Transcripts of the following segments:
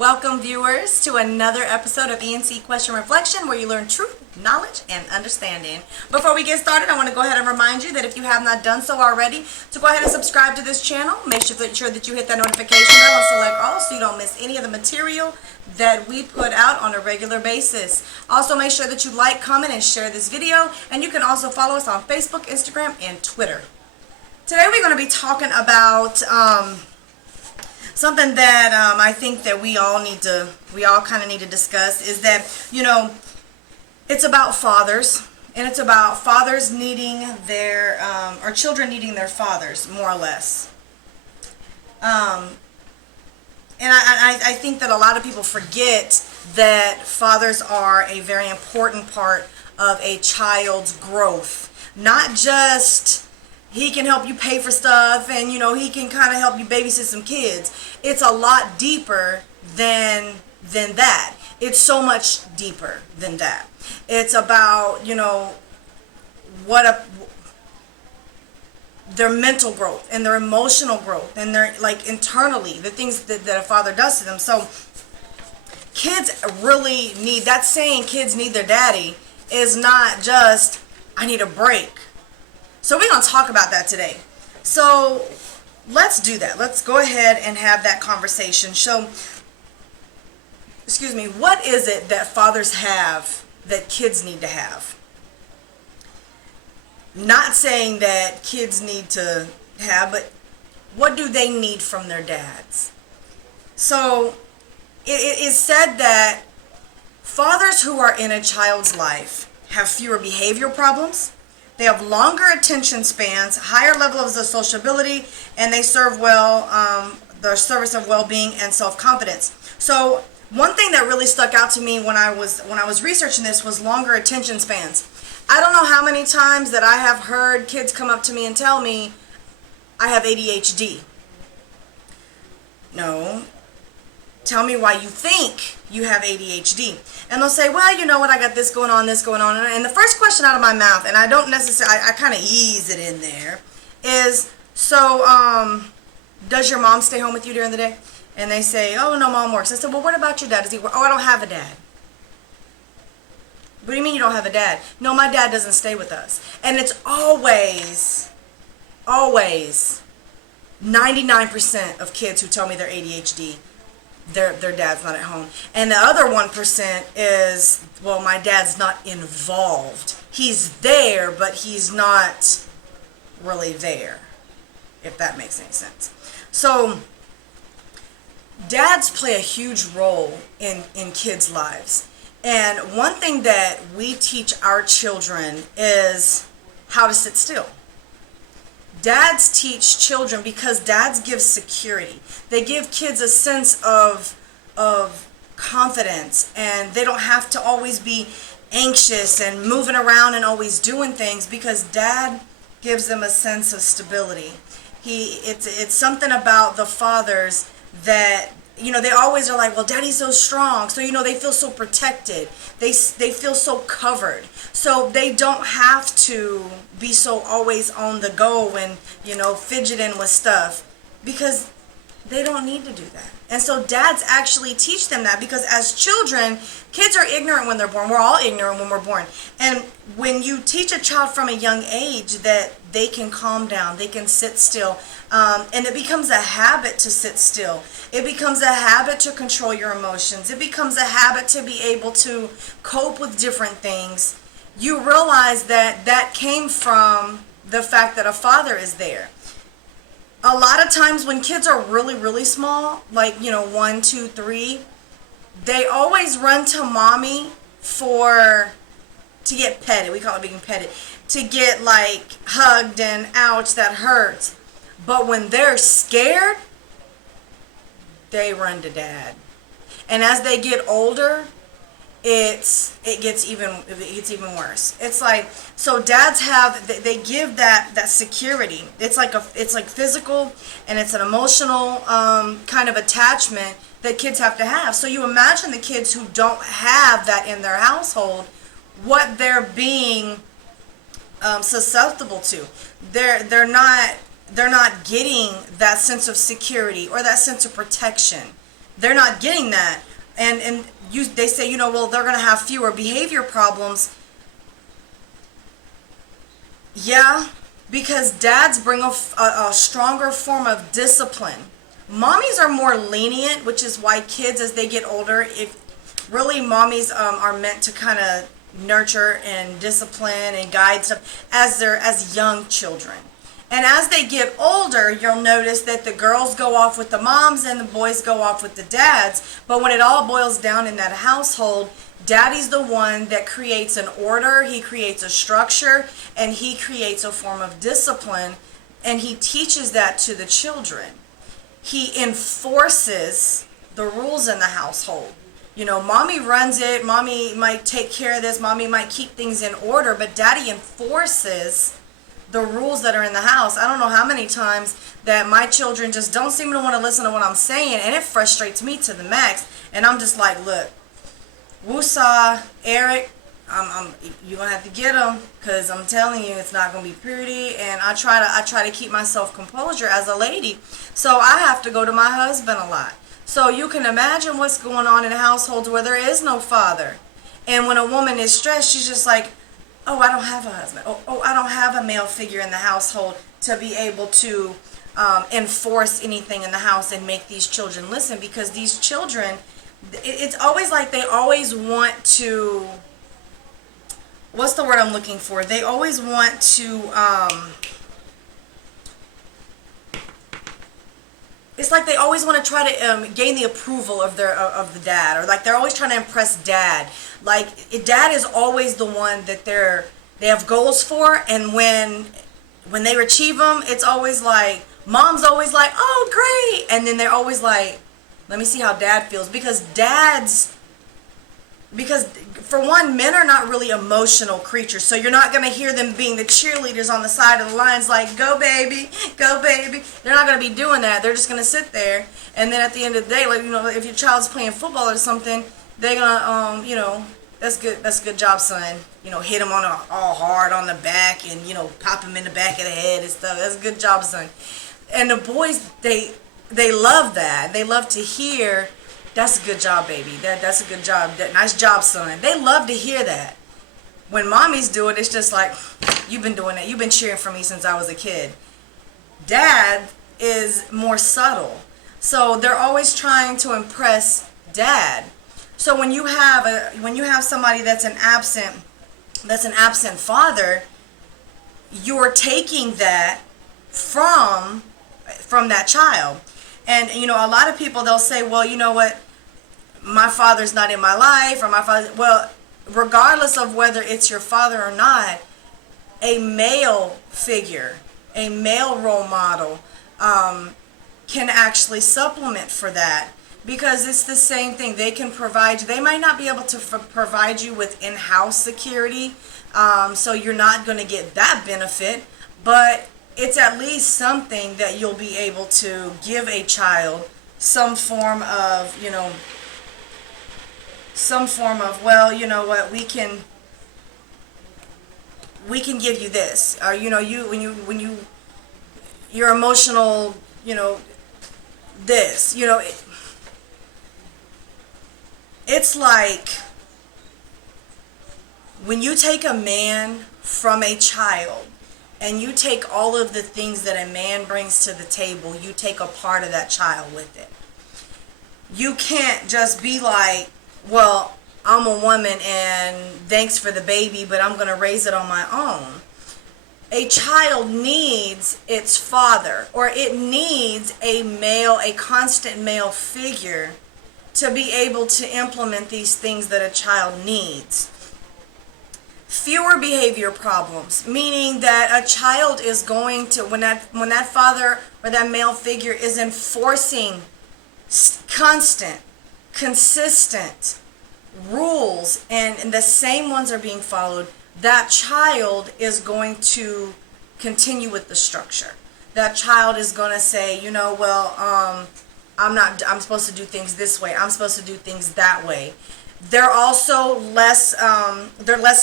Welcome, viewers, to another episode of E&C Question Reflection, where you learn truth, knowledge, and understanding. Before we get started, I want to go ahead and remind you that if you have not done so already, to go ahead and subscribe to this channel. Make sure that you hit that notification bell and select all so you don't miss any of the material that we put out on a regular basis. Also, make sure that you like, comment, and share this video, and you can also follow us on Facebook, Instagram, and Twitter. Today we're going to be talking about something that I think that we all kind of need to discuss is that, it's about fathers, and it's about fathers needing their, or children needing their fathers, more or less. And I think that a lot of people forget that fathers are a very important part of a child's growth. Not just he can help you pay for stuff and, he can kind of help you babysit some kids. It's a lot deeper than that. It's so much deeper than that. It's about, their mental growth and their emotional growth and their, internally, the things that a father does to them. So kids really need, that saying, kids need their daddy, is not just, I need a break. So we're going to talk about that today. So let's do that. Let's go ahead and have that conversation. So, what is it that fathers have that kids need to have? Not saying that kids need to have, but what do they need from their dads? So it is said that fathers who are in a child's life have fewer behavioral problems. They have longer attention spans, higher levels of sociability, and they serve well the service of well-being and self-confidence. So one thing that really stuck out to me when I was researching this was longer attention spans. I don't know how many times that I have heard kids come up to me and tell me, I have ADHD. No. Tell me why you think you have ADHD. And they'll say, well, you know what, I got this going on. And the first question out of my mouth, and I don't necessarily, I kind of ease it in there, is, so, does your mom stay home with you during the day? And they say, oh, no, mom works. I said, well, what about your dad? Does he work? Oh, I don't have a dad. What do you mean you don't have a dad? No, my dad doesn't stay with us. And it's always 99% of kids who tell me they're ADHD, their dad's not at home. And the other 1% is, well, my dad's not involved. He's there, but he's not really there, if that makes any sense. So dads play a huge role in kids' lives. And one thing that we teach our children is how to sit still. Dads teach children because dads give security. They give kids a sense of confidence, and they don't have to always be anxious and moving around and always doing things, because dad gives them a sense of stability. It's something about the fathers that, they always are like, well, daddy's so strong. So, they feel so protected. They feel so covered. So they don't have to be so always on the go and, fidgeting with stuff, because they don't need to do that. And so dads actually teach them that, because as children, kids are ignorant when they're born. We're all ignorant when we're born. And when you teach a child from a young age that they can calm down, they can sit still, and it becomes a habit to sit still. It becomes a habit to control your emotions. It becomes a habit to be able to cope with different things. You realize that came from the fact that a father is there. A lot of times when kids are really, really small, like, 1, 2, 3, they always run to mommy to get petted. We call it being petted. To get, hugged and ouch, that hurts. But when they're scared, they run to dad. And as they get older, it gets even worse. It's like, so dads they give that security. It's like physical, and it's an emotional kind of attachment that kids have to have. So you imagine the kids who don't have that in their household, what they're being susceptible to. They're not getting that sense of security or that sense of protection. they're not getting that. And they say, well, they're going to have fewer behavior problems. Yeah, because dads bring a stronger form of discipline. Mommies are more lenient, which is why kids, as they get older, really mommies are meant to kind of nurture and discipline and guide stuff as young children. And as they get older, you'll notice that the girls go off with the moms and the boys go off with the dads. But when it all boils down in that household, daddy's the one that creates an order, he creates a structure, and he creates a form of discipline, and he teaches that to the children. He enforces the rules in the household. Mommy runs it, mommy might take care of this, mommy might keep things in order, but daddy enforces the rules that are in the house. I don't know how many times that my children just don't seem to want to listen to what I'm saying, and it frustrates me to the max. And I'm just like, look, woosah, Eric, you're gonna have to get them, because I'm telling you, it's not gonna be pretty. And I try to keep myself composure as a lady, so I have to go to my husband a lot. So you can imagine what's going on in households where there is no father. And when a woman is stressed, she's just like, oh, I don't have a husband. Oh, I don't have a male figure in the household to be able to enforce anything in the house and make these children listen. Because these children, it's always like they always want to, what's the word I'm looking for? They always want to, it's like they always want to try to gain the approval of the dad, or like they're always trying to impress dad. Like dad is always the one that they have goals for, and when they achieve them, it's always like mom's always like, oh great, and then they're always like, let me see how dad feels, because for one, men are not really emotional creatures, so you're not going to hear them being the cheerleaders on the side of the lines like, go baby, go baby. They're not going to be doing that. They're just going to sit there, and then at the end of the day, like, if your child's playing football or something, they're going to, that's a good job, son. Hit him all hard on the back, and, pop him in the back of the head and stuff. That's a good job, son. And the boys, they love that. They love to hear, that's a good job, baby. That's a good job. Nice job, son. They love to hear that. When mommies do it, it's just like, you've been doing that. You've been cheering for me since I was a kid. Dad is more subtle. So they're always trying to impress dad. So when you have somebody that's an absent father, you're taking that from that child. And, a lot of people, they'll say, well, you know what, my father's not in my life, or my father, well, regardless of whether it's your father or not, a male figure, a male role model can actually supplement for that, because it's the same thing. They can provide, they might not be able to provide you with in-house security, so you're not going to get that benefit, but it's at least something that you'll be able to give a child some form of, well, you know what, we can give you this, or your emotional, this, it's like when you take a man from a child, and you take all of the things that a man brings to the table, you take a part of that child with it. You can't just be like, well, I'm a woman and thanks for the baby, but I'm going to raise it on my own. A child needs its father, or it needs a constant male figure to be able to implement these things that a child needs. Fewer behavior problems, meaning that a child is going to, when that father or that male figure is enforcing constant, consistent rules, and the same ones are being followed, that child is going to continue with the structure. That child is going to say, I'm supposed to do things this way, I'm supposed to do things that way. They're also less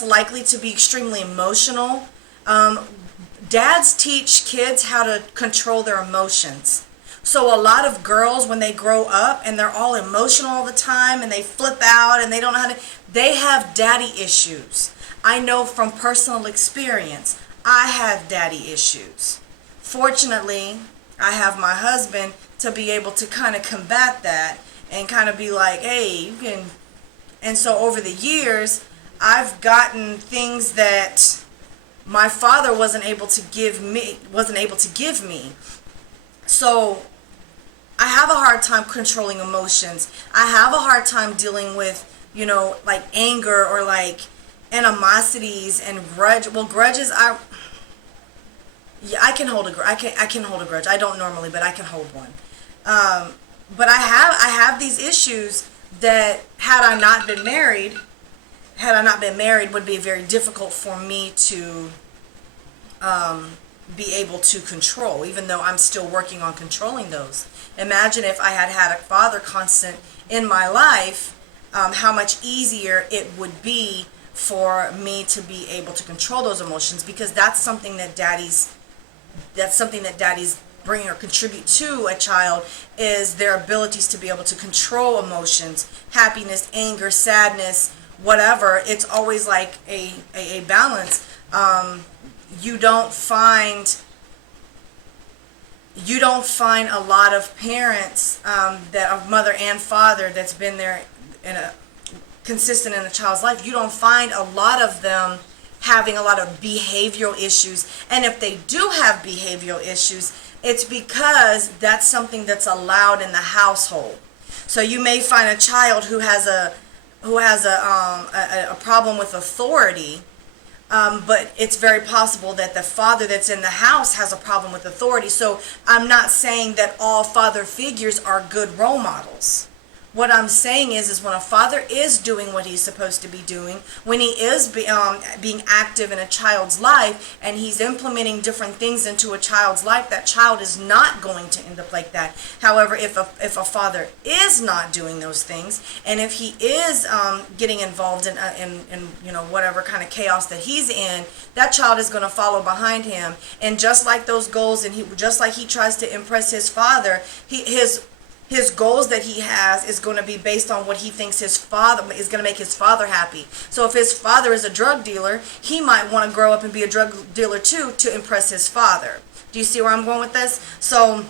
likely to be extremely emotional. Dads teach kids how to control their emotions. So a lot of girls, when they grow up and they're all emotional all the time and they flip out and they don't know how to, they have daddy issues. I know from personal experience, I have daddy issues. Fortunately, I have my husband to be able to kind of combat that and kind of be like, hey, you can. And so over the years, I've gotten things that my father wasn't able to give me. So I have a hard time controlling emotions. I have a hard time dealing with, like anger or like animosities and grudges. I can hold a grudge. I can hold a grudge. I don't normally, but I can hold one. But I have these issues that had I not been married, would be very difficult for me to be able to control, even though I'm still working on controlling those. Imagine if I had had a father constant in my life, how much easier it would be for me to be able to control those emotions, because that's something that daddies bring or contribute to a child, is their abilities to be able to control emotions, happiness, anger, sadness, whatever. It's always like a balance. You don't find a lot of parents that are mother and father that's been there consistent in a child's life. You don't find a lot of them having a lot of behavioral issues. And if they do have behavioral issues, it's because that's something that's allowed in the household. So you may find a child who has a problem with authority, but it's very possible that the father that's in the house has a problem with authority. So I'm not saying that all father figures are good role models. What I'm saying is when a father is doing what he's supposed to be doing, when he is being active in a child's life, and he's implementing different things into a child's life, that child is not going to end up like that. However, if a father is not doing those things, and if he is getting involved in whatever kind of chaos that he's in, that child is going to follow behind him. And just like those goals, and just like he tries to impress his father, his goals that he has is going to be based on what he thinks his father is going to make his father happy. So if his father is a drug dealer, he might want to grow up and be a drug dealer too, to impress his father. Do you see where I'm going with this? So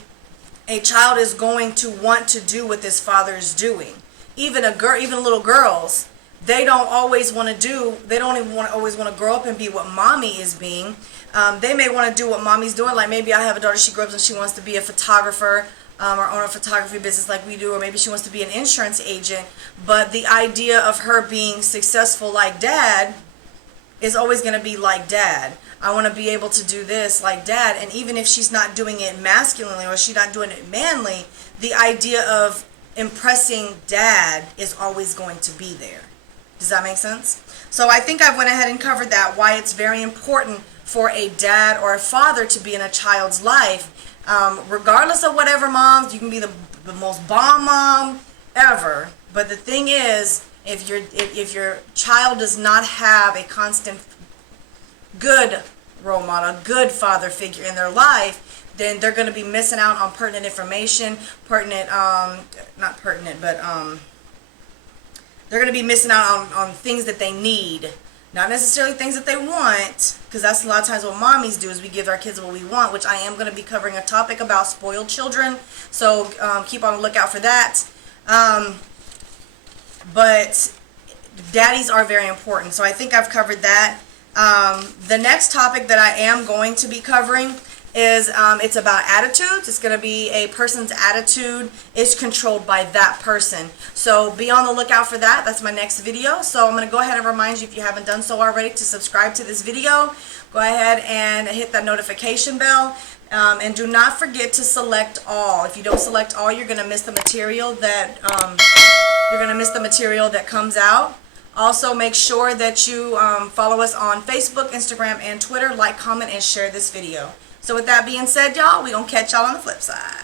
a child is going to want to do what his father is doing. Even little girls, they don't always want to always want to grow up and be what mommy is being. They may want to do what mommy's doing. Like maybe I have a daughter, she grows up and she wants to be a photographer, or own a photography business like we do, or maybe she wants to be an insurance agent. But the idea of her being successful like dad is always going to be like dad. I want to be able to do this like dad. And even if she's not doing it masculinely or she's not doing it manly, the idea of impressing dad is always going to be there. Does that make sense? So I think I went ahead and covered that, why it's very important for a dad or a father to be in a child's life. Regardless of whatever moms, you can be the most bomb mom ever. But the thing is, if your child does not have a constant good role model, good father figure in their life, then they're going to be missing out on pertinent information, they're going to be missing out on things that they need. Not necessarily things that they want, because that's a lot of times what mommies do, is we give our kids what we want, which I am going to be covering a topic about spoiled children. So keep on the lookout for that. But daddies are very important. So I think I've covered that. The next topic that I am going to be covering is it's about attitudes. It's going to be a person's attitude is controlled by that person. So be on the lookout for that. That's my next video. So I'm going to go ahead and remind you, if you haven't done so already, to subscribe to this video. Go ahead and hit that notification bell. And do not forget to select all. If you don't select all, you're going to miss the material that comes out. Also, make sure that you follow us on Facebook, Instagram, and Twitter. Like, comment, and share this video. So with that being said, y'all, we're going to catch y'all on the flip side.